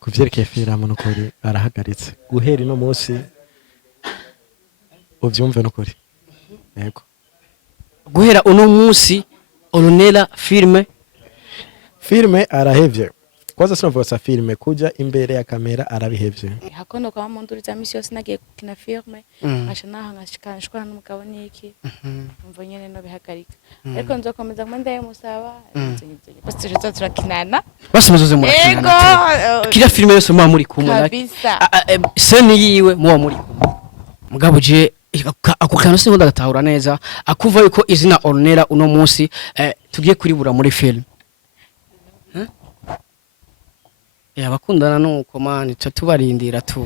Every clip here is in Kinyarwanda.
kuvyerekeye filime n'ukuri arahagaritse guhera ino munsi uvyumve n'ukuri yego guhera uno munsi Ornella filme arahevye kwanza sinavuga sa filme kuja imbere ya kamera arabihevye hakono kwa munduri za misi yose nagiye kukina filme asha naho nkashikana n'umugabo niki umva nyene no bihagarika ariko nzokomeza kumenda yemusaba bose turakinana bose muzoze murakinana kira filme yose muba muri kumwe seni yiwe muba muri kumwe mugabo je ako kantu sinko ndagatahura neza akuva yuko izina Ornella uno munsi tugiye kuribura muri film abakundana nuko mani tubarindira tu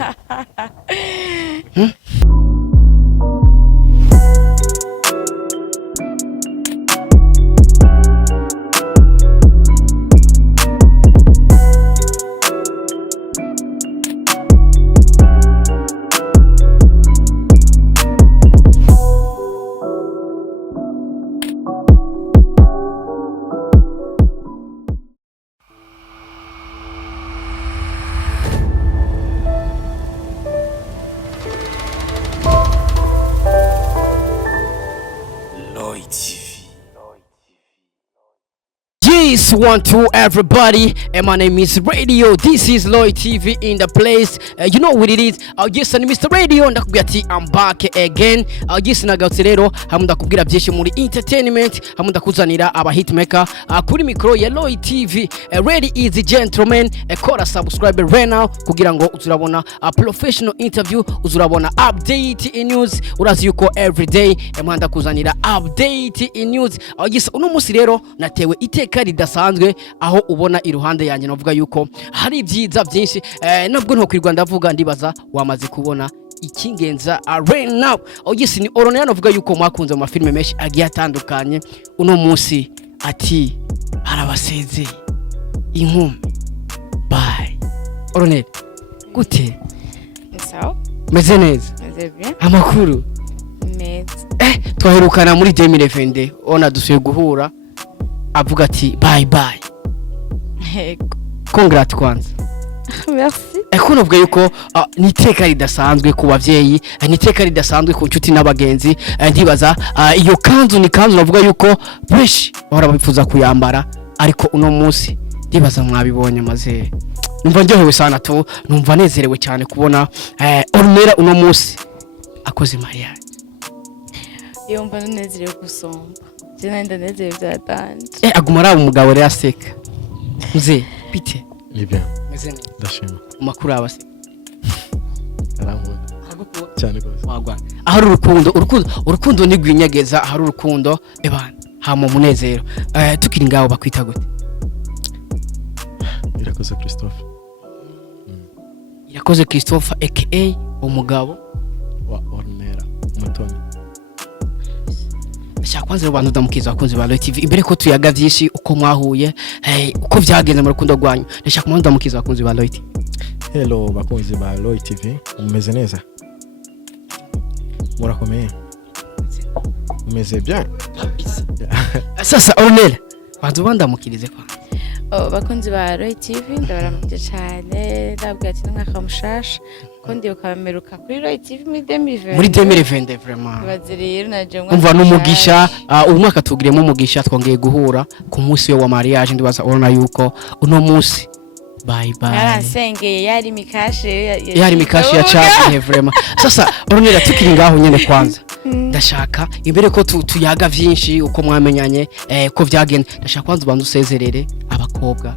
Yes, 1-2 everybody, and my name is Radio. This is Lloyd TV in the place. You know what it is. Yes, and Mr. Radio ndakubwira ati I'm back again. Yes, nagarutse rero hamwe ndakubwira byinshi muri entertainment, hamwe ndakuzanira aba hitmaker kuri micro ya Lloyd TV. Ready is gentlemen, kora subscribe right now kugira ngo uzurabona professional interview, uzurabona update in news. Urazi yuko every day ndakuzanira update in news. Yes, uno munsi rero natewe iteka ridasanzwe aho ubona iruhande yanjye navuga yuko hari ibyiza byinshi nabwo nto kwirwa ndavuga ndibaza wamaze kubona ikingenza right now. Yes, ni Ornella navuga yuko mwakunze mu filme menshi agiye atandukanye uno munsi ati arabaseze inkumi bye. Ornella gute? Sawa meze neza? Meze bien. Amakuru meze twaherukana muri 2020 ona dusuye guhura avuga ati bye bye. Congrats kwanza. Merci. Eko novuga yuko niteka ridasanzwe ku bavyeyi, niteka ridasanzwe ku nshuti n'abagenzi. Ndibaza iyo kanzu ni kanzu navuga yuko benshi bahora babifuza kuyambara ariko uno munsi ndibaza mwabibonye maze numva ndyohewe sana tu, numva nezerewe cyane kubona Ornella uno munsi akoze mariage. Yumva nezerewe gusomba. Jena ndanezerewe byatanje. Aguma raba umugabo rero aseka. Muze bite? Ni bien. Meze ndashima. Umakuru abase. Arankunda. Cyane gose. Wagwa. Ahari urukundo ni gwinyageza, ahari urukundo ebana hama munezero. Tukiri ngaho bakwita gute? Irakoze Christophe. Irakoze Christophe aka umugabo wa Ornella Mutoni. Kwanza abantu ndamukiza akunze ba Lloyd TV imbere ko tuyaga byinshi uko mwahuye uko byagenze mu rukundo rwanyu. Ndashaka kumanza ndamukiza akunze ba Lloyd. Hello bakunze ba Lloyd TV, umeze neza? Murakomeye? Umeze bien? Sasa Ornella bantu bandamukirize kwa bakunzi ba Lloyd TV ndabaramuje cyane ndabwira ati n'umwaka mushasha ko ndi ukameruka kuri Lloyd TV muri 2020 vraiment baziriro naje umva n'umugisha umwaka tugiremo umugisha twongeye guhura ku munsi wa mariage. Ndibaza urona yuko uno munsi bye bye yarasengeye yari mikashe ya cyane vraiment. Sasa Ornella tukiri ngaho nyene kwanza ndashaka imbere ko tuyaga byinshi uko mwamenyanye ko byagenda, ndashaka kwanza bantu usezerere abakobwa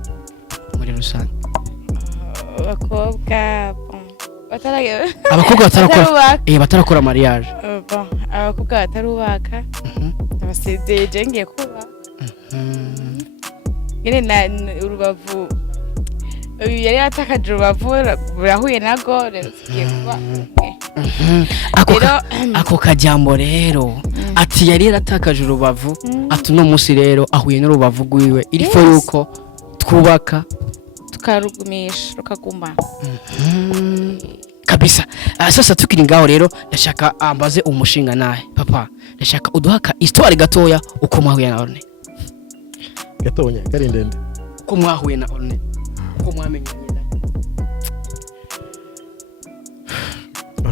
muri rusange. Abakobwa batarakora mariage. Abakobwa batarubaka abasezeye je ngiye kuba nyine na urubavu yari atakaje urubavu burahuye nago rero tugiye kuba ako kajambo rero ati yari yaratakaje urubavu ati no munsi rero ahuye n'urubavu rwiwe irifo yuko twubaka tukarugumisha rukaguma kabisa. Sasa tukiri ngaho rero ndashaka ambaze umushinga nahe papa, ndashaka uduhaka histoire gatoya uko mwahuye na Ornella. Gatonya kari ndende uko mwahuye na Ornella uko mwamenyanye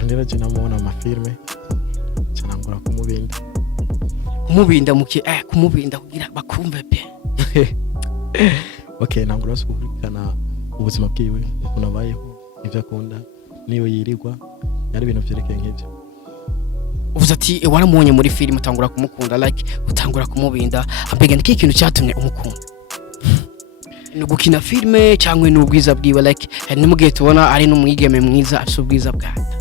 Ornella je namubona mu mafilme canangura kumubinda kumubinda kugira bakumve pe. Okay, nangura sukurikana ubuzima bwiwe unabayeho ivyo akunda niyo yirirwa yari ibintu vyerekeye nk'ivyo. Uvuze ati waramuonye muri film utangura kumukunda like utangura kumubinda ambega niki kintu cyatumye umukunda no gukina filme cyangwa n'ubwiza bwiwe like nimugiye tubona ari n'umwigeme mwiza afite ubwiza bwanda.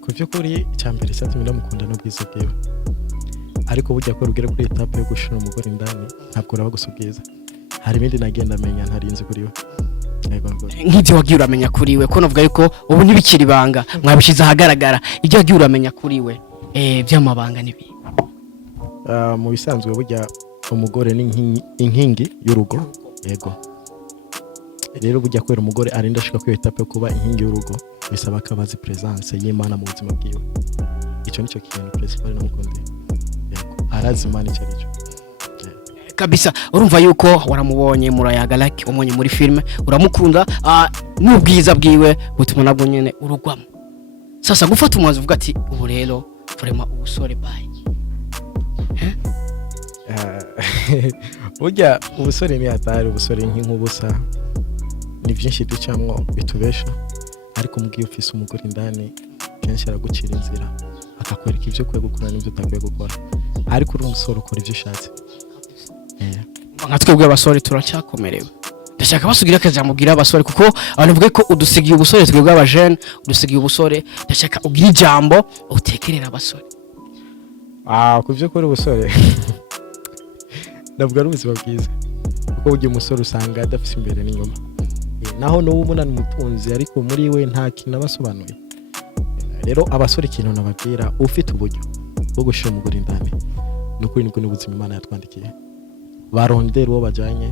Kuvyo kuri icyambere cyatumye ndamukunda n'ubwiza bwiwe ariko burya ko rugera kuri etape yo gushira umugore indani ntabwo uraba gusubwiza hari ibindi nagenda menya ntarinzi kuri we. Nk'ibyo wagiye uramenya kuri we ko navuga yuko ubu ntibikiri banga mwabishize ahagaragara ibyo wagiye uramenya kuri we by'amabanga nibi. Mu bisanzwe burya umugore ni inkingi y'urugo yego rero burya kwera umugore arinda ashika kuri etape yo kuba inkingi y'urugo bisaba akabazi presence y'Imana mu buzima bwiwe. Icyo nicyo kintu principal namukundiye yego arazi Imana icyo aricyo kabisa. Urumva yuko waramubonye murayaga like umonye muri filme uramukunda n'ubwiza bwiwe butuma nabwo nyene urugwamo. Sasa gufata umwanzi uvuga ati ubu rero turema ubusore bye burya ubusore ni atari ubusore nk'inkubusa ni byinshi ducamwo bitubesha ariko mugiye ufise umugore indani kenshi aragucira inzira akakwereka ivyo kwiye gukora n'ivyo utakwiye gukora ariko uri umusore ukora ivyo ushatse. Nka twebwe abasore turacyakomerewe ndashaka basugira akajambo bwira abasore kuko abantu bavuga ko udusigiye ubusore twebwe abajene udusigiye ubusore ndashaka ugira ijambo utekerera abasore. Kuvyo kuri ubusore ndavuga n'ubuzima bwiza kuko ugiye umusore usanga adafise imbere n'inyuma naho n'ubu umunani mutunzi ariko muri we nta kintu abasobanuye. Rero abasore ikintu nababwira ufite uburyo bwo gushira umugore indani nukuri nibwo n'ubuzima Imana yatwandikiye barondera uwo bajanye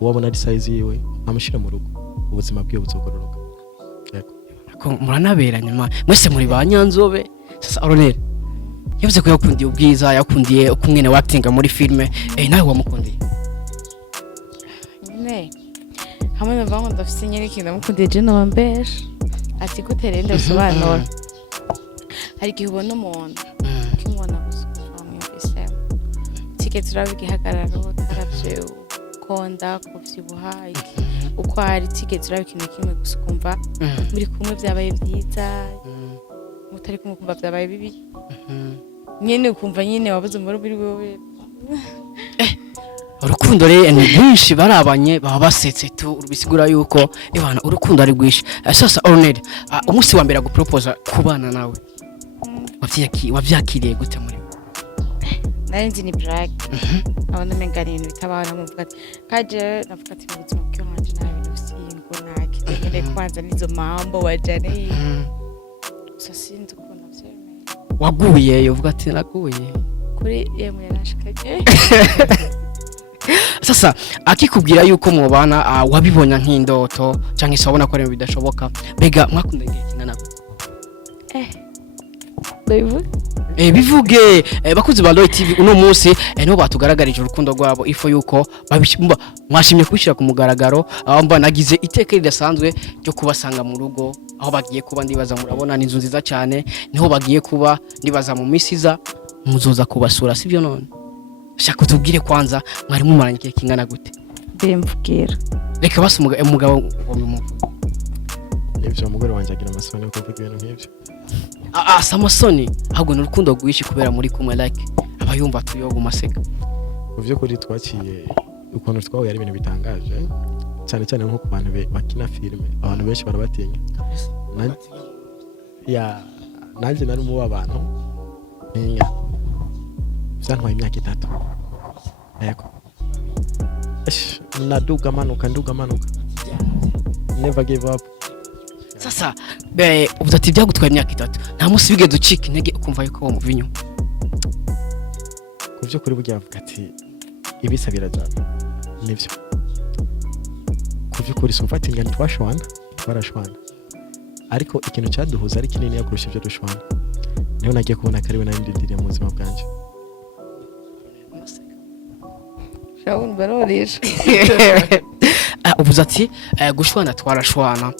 uwabona ari size yiwe amushira mu rugo ubuzima bwiwe buzogororoka. Ko muranaberanye mwese muri ba Nyanzobe. Sasa Ornella yavuze ko yakundiye ubwiza yakundiye ukumwene watinga muri filme nawe wamukundiye nyine hamwe na vango ndafise nyine kintu namukundiye je nombesha ati gutere ndasobanura hari gihe ubona umuntu kimubona gusuka mwifise tike turabigihagararo taravye konda kuvyibuha uko ari tike turabikintu kimwe gusukumva muri kumwe byabaye byiza mutari kumukumva byabaye bibi nyene ukumva nyene wabuze muri wewe. Urukundo re ni rwinshi barabanye baba basetse tu ubisigura yuko ibana urukundo ari rwishi. Sasa Ornella umunsi wa mbere agupropose kubana nawe wavyakiriye gute muri nari nzi ni black abana mengana ibintu bitabana muvuga ati kaje navuga ati mu buzima bw'ihanje nta bintu bisingo nakitengere kwanza nizo mambo wajane sasinzi ko navyemeye waguye uvuga ati naguye kuri yemwe nashikaje. Sasa akikubwira yuko mubana wabibona nk'indoto cyangwa se wabona ko ari bidashoboka bega mwakunda ngiye kinana bivuge bakuzi ba Roy TV uno munsi no batugaragarije urukundo rwabo ifo yuko mwashimye kubishira ku mugaragaro amba nagize iteke ridasanzwe ryo kubasanga mu rugo aho bagiye kuba ndibaza murabona n'inzu nziza cyane niho bagiye kuba ndibaza mu misiza muzoza kubasura sivyo none shaka kutubwire kwanza mwari mumaranye igihe kingana gute bimvugira reka basi umugabo ivyo umugore wanje agira amasoni yo kuvuga ibintu nk'ivyo samasoni ahubwo n'urukundo rwishi kubera muri kumwe like abayumva tuyoga umaseka. Kuvyo kuri twaciye ukuntu twahuye ari ibintu bitangaje cyane cyane nko ku bantu bakina filme abantu benshi barabatinya nanjye nari mu abantu byantwaye imyaka 3 yego naduga manuka never give up. Sasa ubuzati byagutwaye imyaka 3 nta musi bigeze ucika intege ukumva yuko mu vinyo kuvyo kuri burya avuga ati ibisabira cyane nivyo kuvyo kuri sufati ngani twarashwana ariko ikintu cyaduhuza ari kinini yakurusha ibyo dushwana niho nagiye kubona kariwe narindiriye mu buzima bwanje. Shaun barorisha ubuzati gushwana twarashwana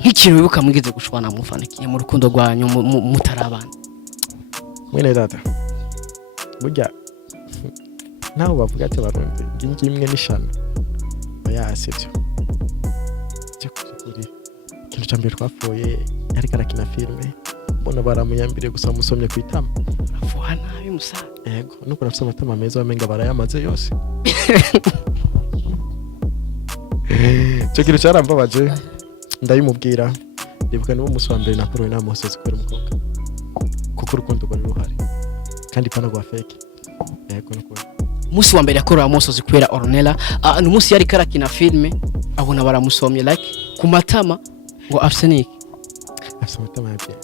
nk'ikintu wibuka mugeze gushwana mufanikiye mu rukundo rwanyu mutarabana mwene data burya naho bavuga ati barundi ngingi imwe n'ishano oya sivyo cyo kuri ikintu cyambere twapfuye ariko arakina filme mbona baramuyambire gusa musomye kwitama afuha nabi musa yego nuko nafite amatama meza bamenga barayamaze yose cyo kintu cyarambabaje ndayimubwira ndibuka niwo musi wa mbere nakuruwe namusozi kwera umukobwa kuko urukundo rwari ruhari kandi pana rwa fake yego nuko musi wa mbere yakorewe amusozi kwera Ornella ni musi yari karakina filme abona baramusomye like ku matama ngo arsenic afite amatama yaje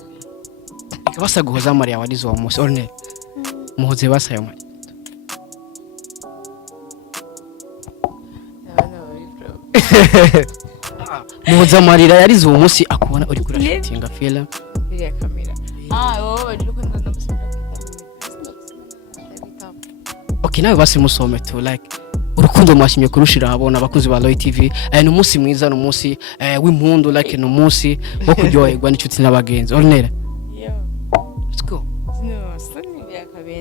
basa guhoza Maria warizo wa musi Ornella muhoze basa yo Maria muhoza Maria yarizo uwo musi akubona uri kurashitinga film iriya kamera wowe uri kundi ndamusubira okay nawe basi musome tu like urukundo mwashimye kurushira abona abakunzi ba Loy TV ni umunsi mwiza no munsi w'impundu like no munsi wo kuryoherwa n'inshuti n'abagenzi Ornella let's go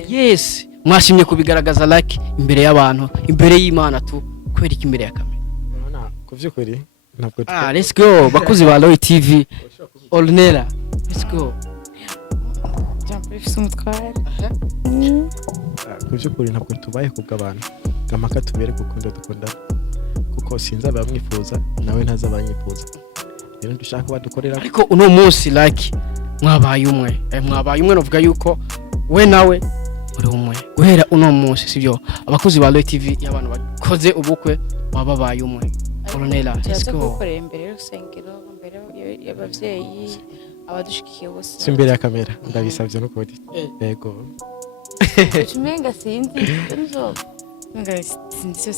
yes mwashimye kubigaragaza like imbere y'abantu imbere y'Imana tu kwera iki imbere ya kamera nona kuvyukuri ntabwo let's go bakozi ba Loy TV Ornella let's go jump ifise umutware kuvyukuri ntabwo tubaye kubw'abantu gamaka tubere gukunda dukunda kuko sinza bamwifuza nawe ntaza banyifuza rero dushaka badukorera ariko uno munsi like mwabaye umwe novuga yuko we nawe uri umwe guhera uno munsi sivyo abakozi ba Loy TV y'abantu bakoze ubukwe bababaye umwe Ornella let's go gukorera imbere y'urusengero imbere y'abavyeyi abadushikiye bose simbere ya kamera ndabisavye no kodi yego umenga sinzi nzo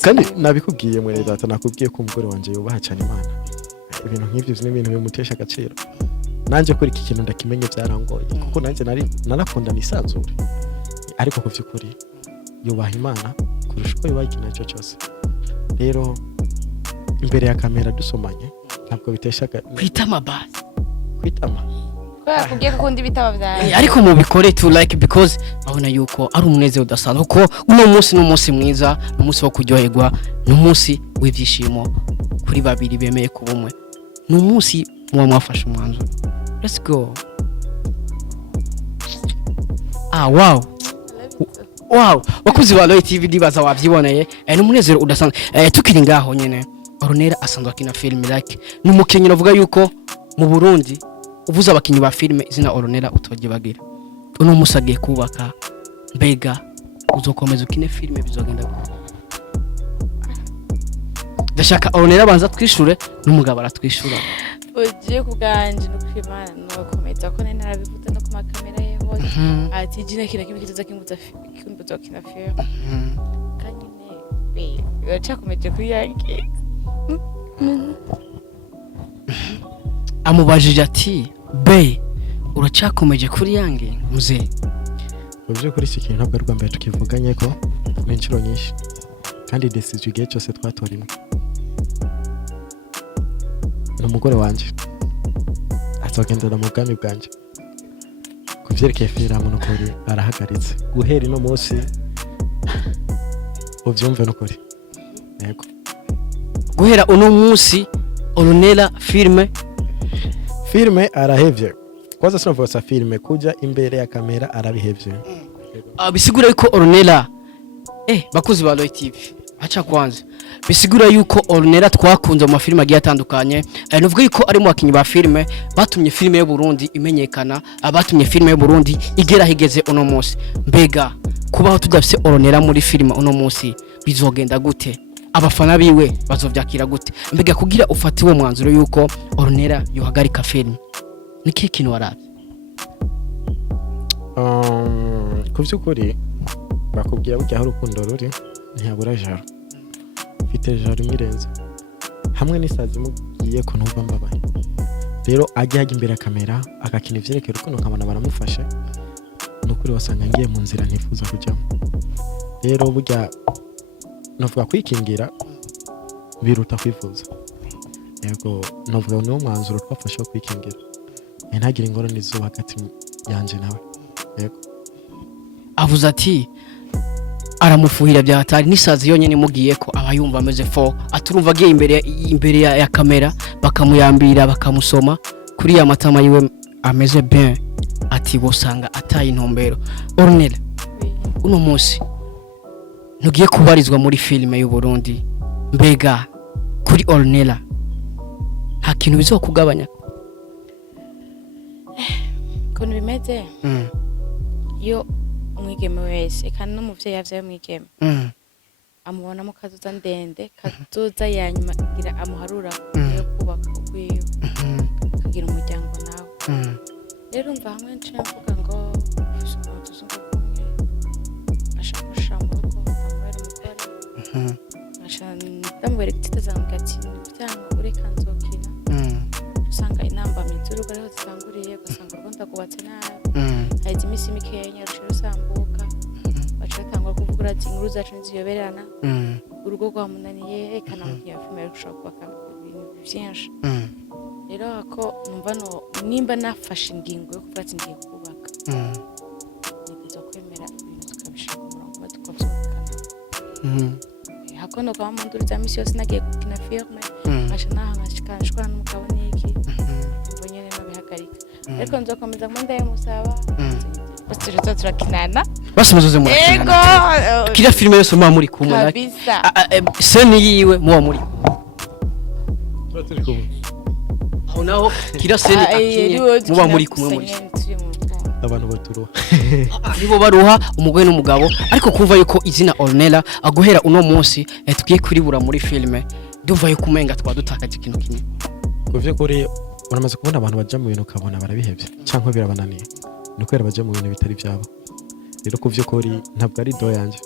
kandi nabikubwiye mwene data nakubwiye ko umugore wanje yubaha cyane Imana ibintu nk'ivyo zine ibintu bimutesha agaciro nanje kuri iki kintu ndakimenye byarangoye kuko nanje narakunda nisanzure ariko kuvyukuri yubaha Imana kurusha uko yubaha ikintu cyo cyose rero imbere ya kamera dusomanye ntabwo bitesha kwitama basi kwitama kugiye kundi bitaba byaye ariko mu bikore to like because abona yuko ari umunezero udasanzwe ko uno munsi n'umunsi mwiza n'umunsi wo kuryoherwa n'umunsi w'ibyishimo kuri babiri bemeye kuba umwe n'umunsi mwafashe umwanzuro let's go wow bakuzi ba Loy TV dibaza wavyiboneye n'umunezero udasanzwe tukiri ngaho nyene Ornella asanzwe akina film like n'umukenyi navuga yuko mu Burundi uvuza abakinyi ba filme izina Ornella utoje bagira uno musagiye kubaka mbega uzokomeza ukine filme bizogenda ndashaka Ornella banza twishure n'umugabo aratwishura ugiye kuganje no kwimana no komeza ko nene arabivuze no ku makamera yeho ati jina kina kimwe kizoza kimbuza kina filme kanyine be uracakomeje kuri yanki amubajije ati be uracakomeje kuri yange muze uje kuri iki kintu ntabwo ari rwambere tukivuganye ko n'inshuro nyinshi kandi decision igihe cyose twatorimo n'umugore wanje azogendera mu bwami bwanje kuvyerekeye filime n'ukuri arahagaritse guhera ino munsi uvyumve n'ukuri yego guhera uno munsi Ornella filme arahevye kwanza sinavuga filme kuja imbere ya kamera arabihevye bisigura yuko Ornella bakuzi ba Loy TV acha kwanza bisigura yuko Ornella twakunze mu mafilme agiye atandukanye nuvuga yuko ari mu bakinyi ba filme batumye filme y'u Burundi imenyekana abatumye filme y'u Burundi igera higeze uno munsi mbega kubaho tudafise Ornella muri filme uno munsi bizogenda gute abafana biwe bazovyakira gute mbega kugira ufate uwo mwanzuro yuko Ornella yohagarika film niki kintu waravye kuvyukuri bakubwira burya aho urukundo ruri ntiyabura jaro mfite jaro imirenze hamwe n'isazi mugiye ko numva mbabaye rero ajya imbere ya kamera akakina ivyerekeye urukundo nkabona baramufashe nukuri wasanga ngiye mu nzira ntifuza kujyamo rero burya navuga kwikingira biruta kwifuza yego novuga niwo mwanzuro twafashe wo kwikingira ntagire ingorane izuba hagati yanje nawe yego avuze ati aramufuhira byahatari n'isazi yonyene mugiye ko aba yumva ameze fo aturumva agiye imbere ya kamera bakamuyambira bakamusoma kuri ya matama yiwe ameze bien ati bosanga ataye intumbero. Ornella uno munsi ntugiye kubarizwa muri filime y'u Burundi mbega kuri Ornella nta kintu bizokugabanya kuntu bimeze yo umwigeme wese kandi n'umuvyeyi yavyaye umwigeme amubona mu kazoza ndende kazoza yanyuma gira amuharura yo kubaka kwiwe kugira umuryango nawe rero umva hamwe nce mvuga ngo tuzungu kumwe ashaka mu rugo amubere umugore ndamubere kitazambwa ati byanga ureka nzokina usanga inamba mitsurugo ariho zitanguriye ugasanga urugo ndakubatse nabi haheze iminsi mikenya rushira usambuka baca batangura kuvuga ati inkuru zacu ntiziyoberana urugo rwamunaniye kanamubwira filime rushobora kubaka ibintu byinshi rero hako numva no nimba nafashe ingingo yo kuvuga ati ngiye kubaka nigeze kwemera ibintu tukabishaka umurongo tukabyumvikana hako no kwa manduru za misi yose nagiye gukina filime ngasha nkashikana n'umugabo niki mbonye rero bihagarika ariko nzokomeza mu ndaye musaba basiruza turakinana basi muzoze murakinana kira filime yose muba muri kumwe kabisa seni yiwe muba muri turi kumwe aho naho kira seni akinye muba muri kumwe muri abantu baturuha nibo baruha umugore n'umugabo ariko kumva yuko izina Ornella aguhera uno munsi tugiye kuribura muri filime ndumva yuko umenga twadutakaje ikintu kinini kuvye kuri uramaze kubona abantu baje mu bintu kabona barabihevye canke birabananiye nuko baje mu bintu bitari byabo rero kuvye kuri ntabwo ari do yanje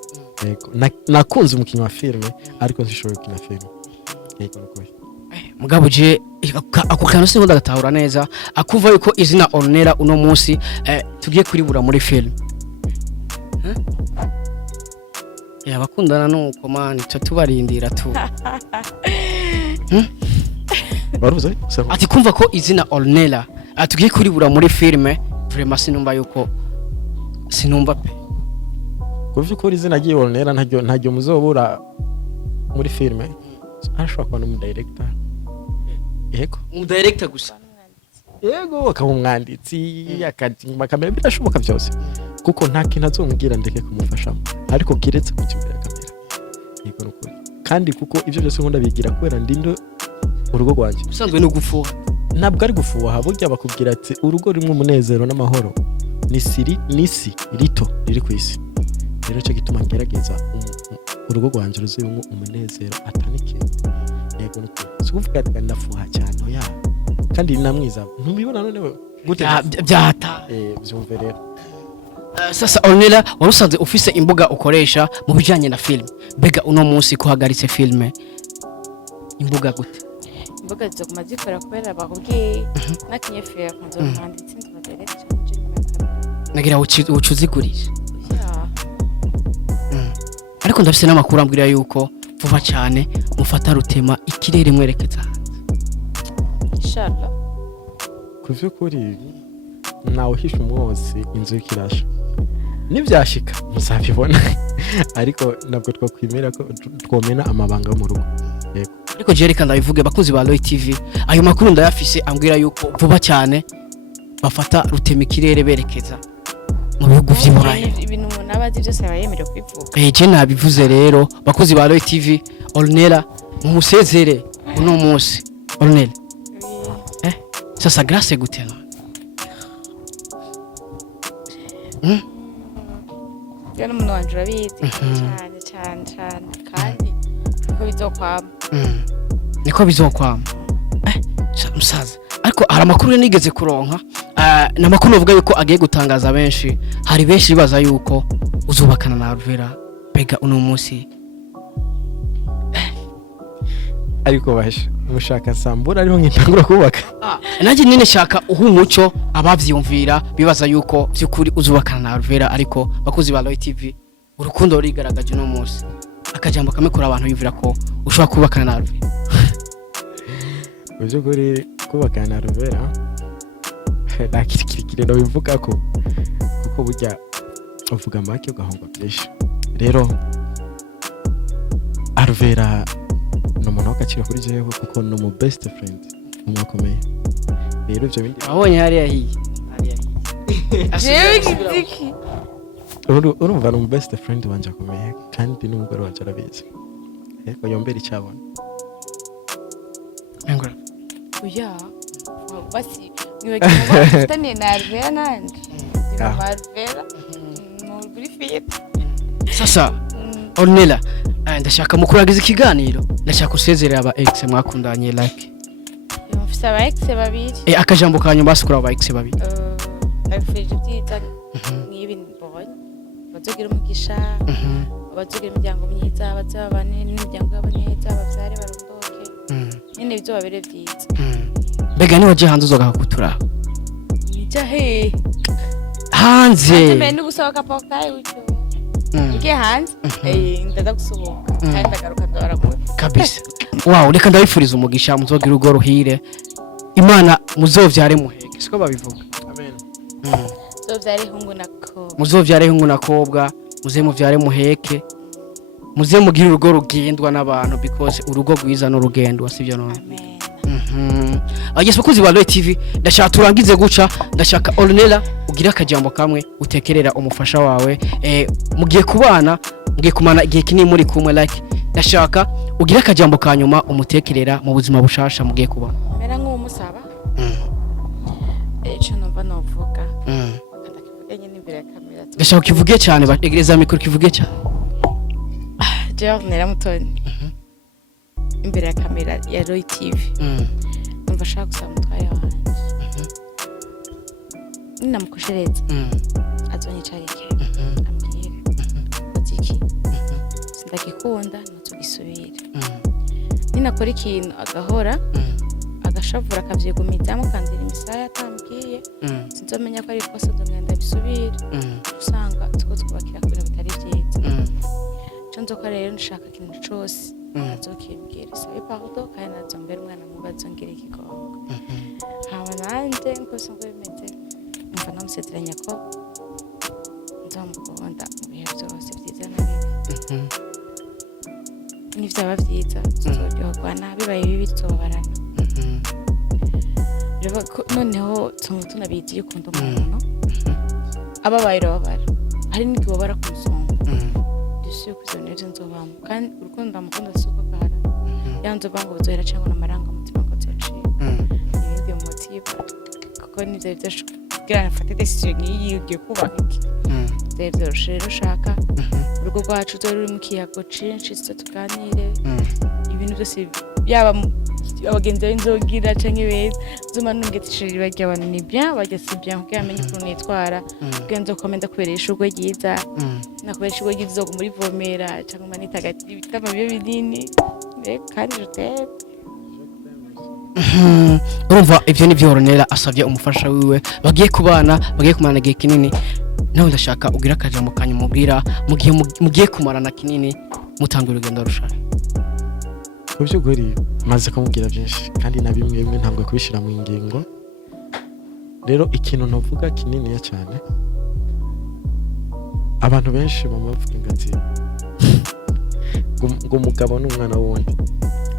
yego nakunze umukinyi wa filime ariko nshoboye gukina filime yego nuko mugabo je ako kantu singo ndagatahura neza akumva yuko izina Ornella uno munsi tugiye kuribura muri film bakundana nuko mani tubarindira tu baruze ati kumva ko izina Ornella tugiye kuribura muri film vraiment sinumva pe kuvye ko izina giye Ornella ntajyo muzobura muri filime arashobora kuba n'umudirector yego umudirector gusa yego akaba umwanditsi bakamera birashoboka byose kuko nta kintu azomubwira ndeke kumufasha ariko kiretse kukimbira kamera yego nukuri kandi kuko ivyo byose nkunda bigira kubera ndindo urugo rwanje usanzwe no gufuha ntabwo ari gufuha burya bakubwira ati urugo rimwe umunezero n'amahoro nisi rito riri ku isi rero cyo gituma ngerageza urugo rwanje ruzuyemo umunezero atanike yego nukuri suvuga ati ndafuha cyane oya kandi namwiza ntubibona none gute byata byumve rero sasa Ornella warusanze ufise imbuga ukoresha mu bijanye na film bega uno munsi kuhagaritse filme imbuga gute imbuga zo kumazikora kubera bakubwiye nakinyefera kunzo mwanditsi nzobadere nagira ucuzigurisha ariko ndafise n'amakuru ambwira yuko vuba cyane mufata rutema ikirere mwerekeza inshallah kuvyo kuri nawe hisha umwotsi inzu y'ikirasha nibyashika muzabibona ariko nabwo twakwimera ko twomena amabanga yo mu rugo yego ariko je reka ndabivuge bakuzi ba Roy TV ayo makuru ndayafise ambwira yuko vuba cyane bafata rutema ikirere berekeza mu bihugu vy'Iburayi ibintu nabazi byose abayemera kwivuga je nabivuze rero bakuzi ba Roy TV Ornella mumusezere uno munsi Ornella sasa grâce gute no Yana umuntu wanje urabizi cyane kandi niko bizokwama musaza ariko hari amakuru nigeze kuronka n'amakuru avuga yuko agiye gutangaza benshi hari benshi bibaza yuko uzubakana na Ornella bega uno munsi ariko basha mushaka sambura ariho nkitangura kubaka nanjye nyine shaka umuco abavyumvira bibaza yuko byukuri uzubakana na Ornella ariko bakuzi ba Roy TV urukundo rurigaragaje no munsi akajambo kamekura abantu yumvira ko ushobora kubakana na Ornella by'ukuri kubakana na Ruvera nta kirikire no bivuga ko kuko burya uvuga make ugahomba byinshi rero Ruvera ni umuntu w'agaciro kuri jewe kuko ni umu best friend umwakomeye rero ibyo bindi abonye hariya hiye jewe giziki urumva ni umu best friend wanje akomeye kandi n'umugore wanje arabizi ariko yombera icyabona ngora oya basi nibagiye tane na Ruvera nandi na Ruvera no kuri fit sasa Ornella ndashaka mukuragiza ikiganiro ndashaka usezerera aba ex mwakundanye like mfise aba ex babiri akajambo kanyu basikura aba ex babiri ndafije byita nibi mbonye bazogira umugisha bazogira imiryango myiza bazabane n'imiryango y'abaneza bavyare barondoke nyine bizo babere byiza mbega ni waje hanze uzoga kutura nija he hanze mbe n'ugusohoka portail ucyo ngiye hanze ndaza gusohoka kandi ndagaruka ndora kabisa wow reka ndabifuriza umugisha muzogira ugo ruhire imana muzovyare muheke siko babivuga amen muzovyare hungu nako muzovyare hungu nakobwa muze muvyare muheke muze mugira urugo rugendwa n'abantu because urugo rwiza n'urugendwa sivyo none amen agese bakuzi ba Royal TV ndashaka turangize guca ndashaka Ornella ugira akajambo kamwe utekerera umufasha wawe mugiye kubana mugiye kumana igihe kinini muri kumwe like ndashaka ugira akajambo kanyuma umutekerera mu buzima bushasha mugiye kubana mera nk'umusaba ejo numva novuga ndakivuga nyine imbere ya kamera ndashaka kivuge cyane bategereza mikoro kivuge cyane Ornella mutoni imbere ya kamera ya Royal TV numva shaka gusaba mutwaye wanje ninamukoshereza azonyicarike ambwire uziki sindagikunda ntugisubire ninakora ikintu agahora agashavura akavyigumizamo kandira imisaya atambwiye sinzomenya ko ari ikosa nzomwenda bisubire usanga tuko twubakira ku bintu bitari byiza cyo nzoka rero nshaka ikintu cyose azokimbwira sabe pardon kandi nazombera umwana mu bazongera ikigongo hama nanje nko songo bimeze numva namusezeranya ko nzamukunda mu bihe byose byiza na bibi n'ivyaba byiza tuzoryoherwa bibaye bibi tuzobarana noneho tunabizi iyo ukunda umuntu ababaye urababara hari n'igihe ubabara ku musonga dusuye kuzonera nzobamo kandi urukundo ndamukunda suko kahara yanzo bango buzohera cyangwa n'amaranga mutima ngo nzocira ibindi mu motiva kuko nivyo byashobora nafata decision nk'iyi ugiye kubaka iki ndevyo rero ushaka urugo rwacu zo ruri mu kiyago cinshi tuganire ibintu byose yaba abagenzi b'inzogira canke beza zuma n'umgetishije bajya abantu ni bien bajya si bien kuko yamenye ukuntu nitwara bwenzo komenda kuberesha urwo ryiza nakuberesha urwo ryiza zo muri vomera canke manitagati bitama byo binini kandi jotebe urumva ivyo ni byo Ornella asavye umufasha wiwe bagiye kubana bagiye kumarana igihe kinini nawe ndashaka ugira akajambo kanyu mubwira mugiye kumarana kinini mutanga urugendo rushaka ku by'ukuri maze kumubwira byinshi kandi na bimwe bimwe ntabwo kubishira mu ngingo rero ikintu navuga kinini cyane abantu benshi bamuvuga ingati ngo umugabo n'umwana wundi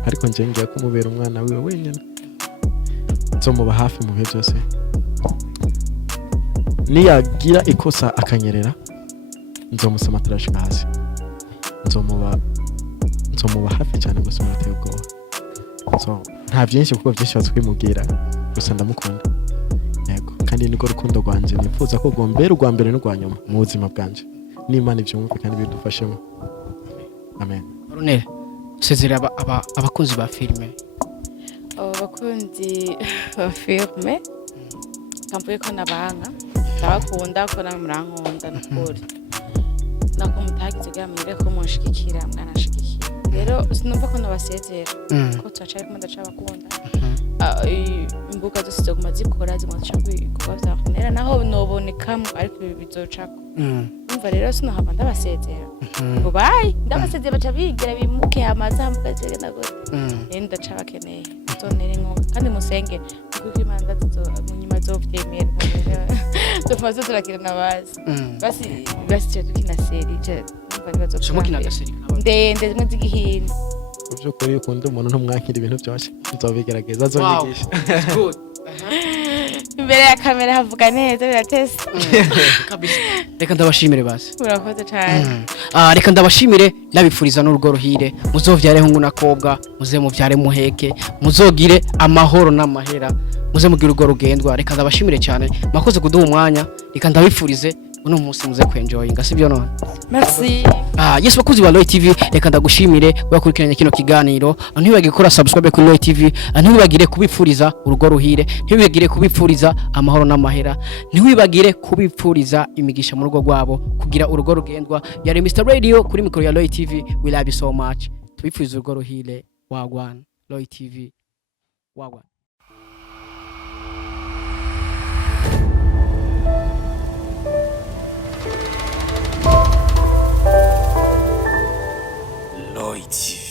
ariko nje ngiye kumubera umwana wiwe wenyine nzomuba hafi mu bihe byose niyagira ikosa akanyerera nzomusama turashika hasi nzomuba hafi cyane gusa umuteye ubwoba so nta byinshi kuko byinshi bazwimubwira gusa ndamukunda yego kandi niko rukundo rwanje nifuza ko gombera urwa mbere n'urwa nyuma mu buzima bwanje n'Imana ibyumve kandi bidufashemo amen. Ornella sezera abakunzi ba filme abakunzi ba filme kamvuye ko nabanga ndabakunda ko namwe murankunda n'ukuri nako mutagize gamire ko munshikira mwanashikira rero sinumva ko nabasezera ko twacaye kumanda cyabakunda imbuga zose zo kumazikora zimuca kuba vyakunera naho nobonekamo ariko bizocako umva rero sinohava ndabasezera ngo bye ndabasezera baca bigira bimuke amaza mukagenda gute ndaca bakeneye muzonere inkunga kandi musenge kuko imanza mu nyuma zovyemera dufuma turakirana basi cyo dukina seri Shumukina agaseri ndende zimwe z'igihindi by'ukuri ukunda umuntu ntumwankira ibintu byose nzobigerageza azonyigisha good imbere ya kamera havuga neza biratesa kabisa reka ndabashimire basi urakoze cyane reka ndabashimire nabipfuriza n'urugo ruhire muzovyare hungu nakobwa muze muvyare muheke muzogire amahoro n'amahera muze mugira urugo rugendwa reka ndabashimire cyane makoze kuduha umwanya reka ndabipfurize uno munsi muze kwenjoyinga sibyo none merci yes bakuzi ba Loy TV reka ndagushimire wakurikiranye kino kiganiro ntibagire gukora subscribe kuri Loy TV ntibagire kubipfuriza urugo ruhire ntibagire kubipfuriza amahoro n'amahera ntibagire kubipfuriza imigisha mu rugo rwabo kugira urugo rugendwa yari Mr Radio kuri mikoro ya Loy TV we love you so much tubipfuriza urugo ruhire wagwan Loy TV wagwan Loy TV.